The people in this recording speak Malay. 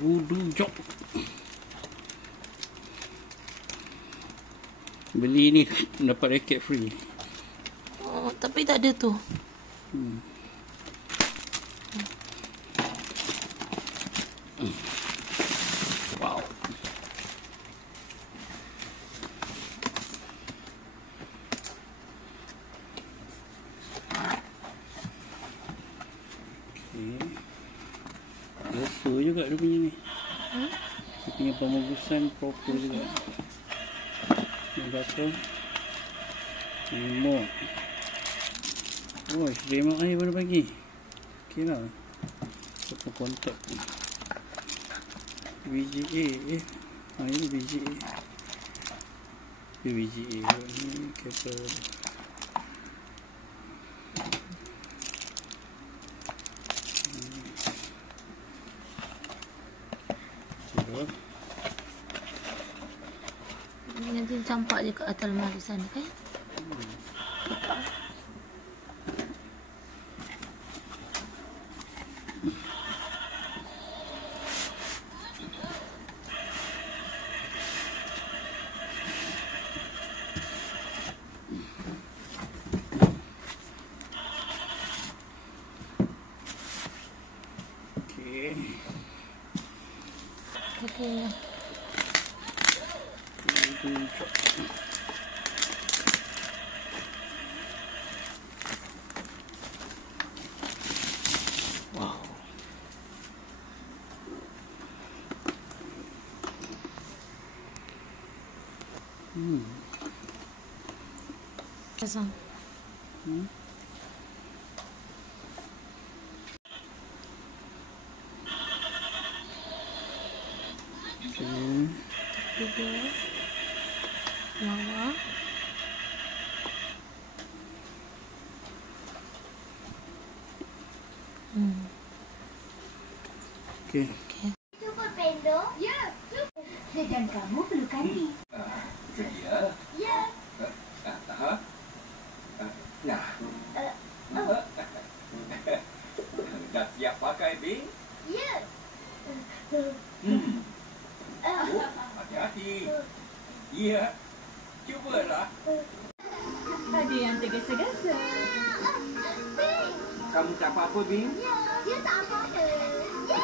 Voodoo Jok. Beli ni dapat raket free. Oh, tapi tak ada tu. Wow. Biasa juga dia punya ni. Dia punya pembagusan proper juga. Ni berapa? 5. Oh, remote air baru bagi. Okey lah. Apa kontak VGA ini VGA. Ini VGA ni kata nanti campak je kat atas lemari sana kan? Okey. Wow. Pasang. Tiga. Bawah. Okey. Super Pendo? Ya. Dan kamu perlu kandi. Itu dia. Ya. Nah. Dah siap pakai, Bing? Ya. Hati-hati. Ya. Cubalah. Ada yang tergesa-gesa. Bing. Kamu tak apa-apa, Bing? Ya. Dia tak apa-apa. Ya.